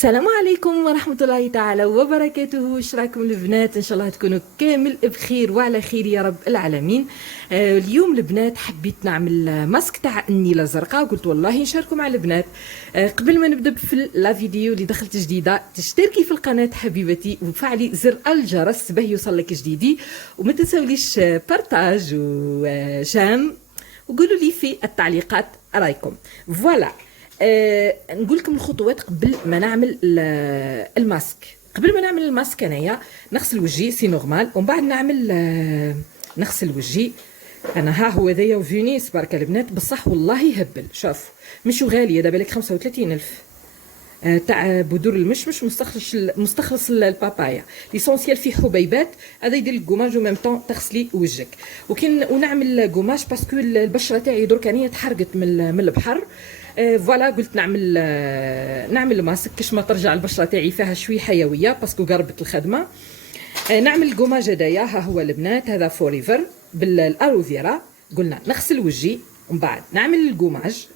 السلام عليكم ورحمة الله تعالى وبركاته. واش راكم البنات؟ ان شاء الله تكونوا كامل بخير وعلى خير يا رب العالمين. اليوم البنات حبيت نعمل ماسك تاع النيله الزرقاء، وقلت والله نشاركه مع البنات. قبل ما نبدا في لا فيديو اللي دخلت جديده، تشتركي في القناه حبيبتي وفعلي زر الجرس باه يوصلك جديدي، وما تنساوليش بارتاج وجام، وقولوا لي في التعليقات رايكم. فوالا نقول لكم الخطوات قبل ما نعمل الماسك. قبل ما نعمل الماسك انايا نغسل وجهي سي نورمال، ومن بعد نعمل نغسل وجهي. انا ها هو ذايا وفينيس بارك البنات، بصح والله يهبل. شوف مشو غاليه دابا لك 35,000 تاع بذور المشمش مستخلص البابايا. ليسونسيال فيه حبيبات، هذا يدير لك كوماج وميم طون تغسلي وجهك. ونعمل كوماج باسكو البشره تاعي درك انايا تحرقت من البحر. فوالا قلت نعمل ماسك كاش ما ترجع البشره تاعي فيها شويه حيويه باسكو قربت الخدمه. نعمل الكوماج هدايا، ها هو البنات، هذا فوريفر بالالوفيرا. قلنا نغسل وجهي ومن بعد نعمل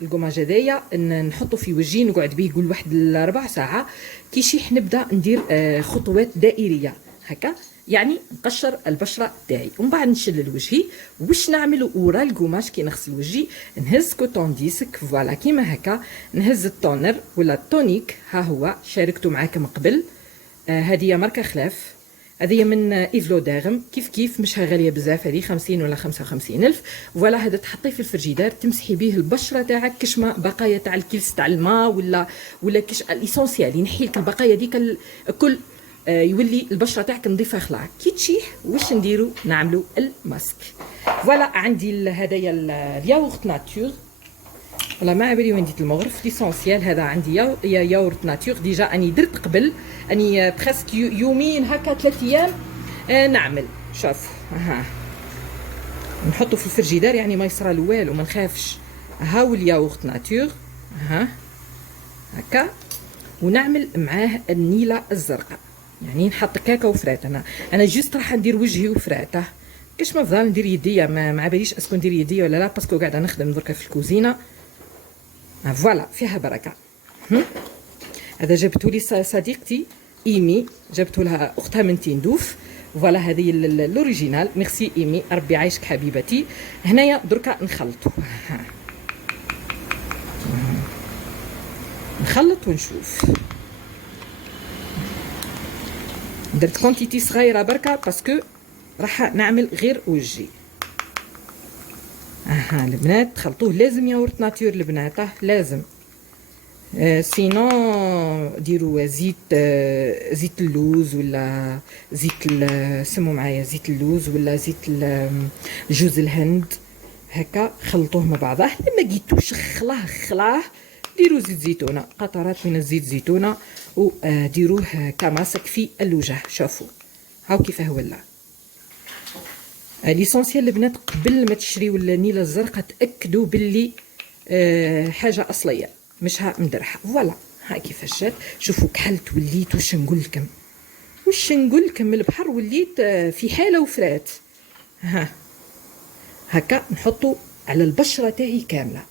الكوماج هذايا نحطه في وجهي، نقعد به يقول واحد 4 ساعه. كي يشيح نبدا ندير خطوات دائريه هكا، يعني نقشر البشره تاعي ومن بعد نشلل وجهي. واش نعمل ورا الكوماج كي نغسل وجهي؟ نهز كوتون ديسك فوالا كيما هكا، نهز التونر ولا التونيك، ها هو شاركته معاكم قبل. هذه ماركه خلاف، هذه من ايفلو داغم، كيف مش غاليه بزاف، هذه 50 ولا 55,000. فوالا هذا تحطيه في الفريجيدار تمسحي به البشره تاعك كاش ما بقايا تاع الكيس تاع الماء ولا كاش الاسونسيال، ينحي لك البقايا ديك الكل، يولي البشره تاعك نظيفه خلاع. كي تشيح واش نديرو؟ نعملو الماسك. فوالا عندي هدايا الياغورت ناتور، والله ما عبالي وين ديت المغرف. ليسونسيال هذا عندي ياغورت ناتور، ديجا اني درت قبل، اني بريسك يومين هكا 3 ايام نعمل. شوف ها نحطه في الفريجيدار يعني ما يصرى له والو، ما نخافش. هاو الياغورت ناتور ها هكا، ونعمل معاه النيله الزرقاء، يعني نحط كاكا وفرات. انا جوست راح ندير وجهي وفراته، كاش ما فضل ندير يديا، ما عباليش اسكو ندير يديا ولا لا باسكو قاعده نخدم دركا في الكوزينه. فوالا فيها بركه. هذا جبتو لي صديقتي ايمي، جبتو لها اختها من تندوف. فوالا هذه الاوريجينال، ميرسي ايمي، ربي عايشك حبيبتي. هنايا دركا نخلطو، نخلط ونشوف. درت كونتيتي صغيره بركه باسكو راح نعمل غير وجهي. البنات تخلطوه، لازم ياورت ناتور البنات، لازم. سينو ديروا زيت اللوز ولا سموا معايا زيت اللوز ولا زيت جوز الهند هكا، خلطوه مع بعضه. لما جيتوش خلاه ديروا زيت زيتونه، قطرات من الزيت زيتونه، وديروه كماسك في الوجه. شوفوا هاو كيفاه ولا. ليسونسيال البنات قبل ما تشريو النيله الزرقاء تاكدوا باللي حاجه اصليه مش ها مدرحه. فوالا ها كيفاش جات. شوفوا كحلت وليت، واش نقول لكم البحر وليت في حاله وفرات. هكا نحطو على البشره تاعي كامله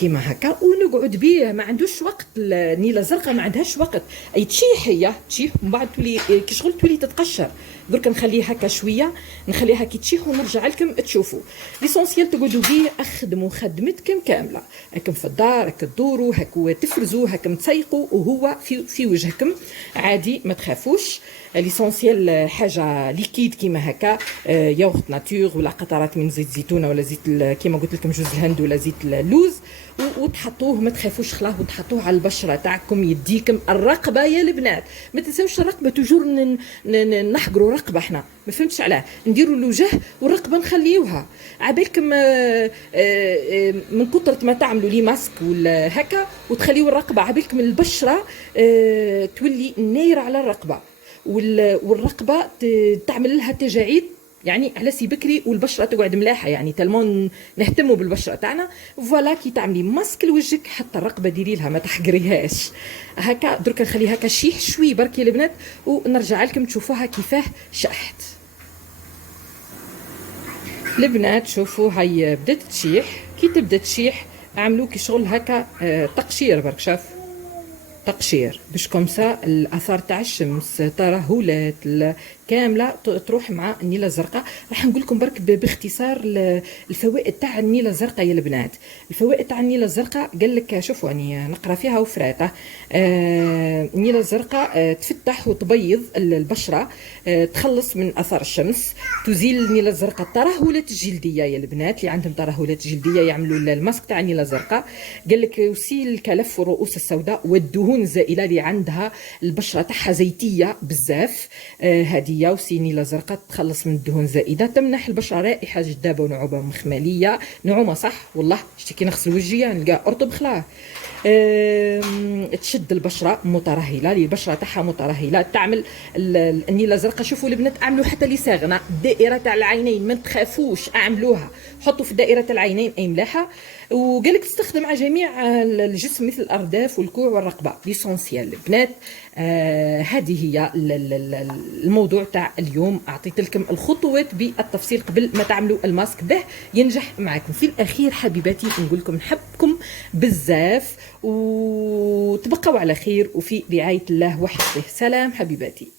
كيما هكا، ونقعد بيه. ما عندوش وقت، النيله الزرقاء ما عندهاش وقت. اي تشيح، هي تشيح ومن بعد تولي كي شغل تولي تتقشر. درك نخليها هكا شويه، نخليها كي تشيح ونرجع لكم تشوفوا. ليسونسيال تقعدوا بيه، اخدموا خدمتكم كامله، هكم في الدار هكا تدوروا هكا تفرزوا هكا تسيقوا، وهو في وجهكم عادي، ما تخافوش. ليسونسيال حاجه ليكيد كيما هكا، ياغورت ناتور ولا قطرات من زيت زيتونه ولا زيت كيما قلت لكم جوز الهند ولا زيت اللوز، وتحطوه ما تخافوش خلاه، وتحطوه على البشره تاعكم يديكم الرقبه يا البنات. ما تنساوش الرقبه، توجور نحقروا رقبه، احنا ما فهمتش علاه نديروا الوجه والرقبه نخليوها عبالكم. من كثره ما تعملوا لي ماسك ولا هكا وتخليوا الرقبه عبالكم، البشره تولي نايره على الرقبه، والرقبه تعمل لها تجاعيد، يعني على سي بكري، والبشره تقعد ملاحه، يعني تلمون نهتموا بالبشره تاعنا. فوالا كي تعملي ماسك لوجهك حتى الرقبه ديري لها ما تحقريهاش هكا. درك نخليها هكا شيح شوي برك يا البنات، ونرجع لكم تشوفوها كيفاه شاحت. البنات شوفوا هاي بدات تشيح، كي تبدا تشيح اعملوا كي شغل هكا تقشير برك. شاف تقشير باش كومسا الاثار تاع الشمس ترهلات كامله تروح مع النيله الزرقاء. راح نقول لكم برك باختصار الفوائد تاع النيله الزرقاء يا البنات. الفوائد تاع النيله الزرقاء قال لك شوفوا اني نقرا فيها وفراته. النيله الزرقاء تفتح وتبيض البشره، تخلص من اثار الشمس، تزيل النيله الزرقاء الترهلات الجلديه يا البنات اللي عندهم ترهلات جلديه يعملوا الماسك تاع النيله الزرقاء. قال لك يسيل الكلف والرؤوس السوداء والدهون الزائله اللي عندها البشره تاعها زيتيه بزاف. هذه وسي النيله الزرقاء تخلص من الدهون الزائده، تمنح البشره رائحه جذابه ونعومه مخمليه. نعومه صح والله، شتي كي نغسل وجهي نلقى ارطب خلاه. تشد البشره مترهله، البشره تاعها مترهله. تعمل النيله الزرقاء. شوفوا البنات اعملوا حتى لي ساغنا الدائره تاع العينين، ما تخافوش اعملوها، حطوا في دائره العينين اي ملاحه. وقال لك تستخدم على جميع الجسم مثل الارداف والكوع والرقبه. ليسونسيال البنات. هذه هي الموضوع تاع اليوم. اعطيت لكم الخطوات بالتفصيل قبل ما تعملوا الماسك به ينجح معكم. في الاخير حبيباتي نقول لكم نحبكم بزاف وتبقوا على خير وفي رعايه الله وحفظه. سلام حبيباتي.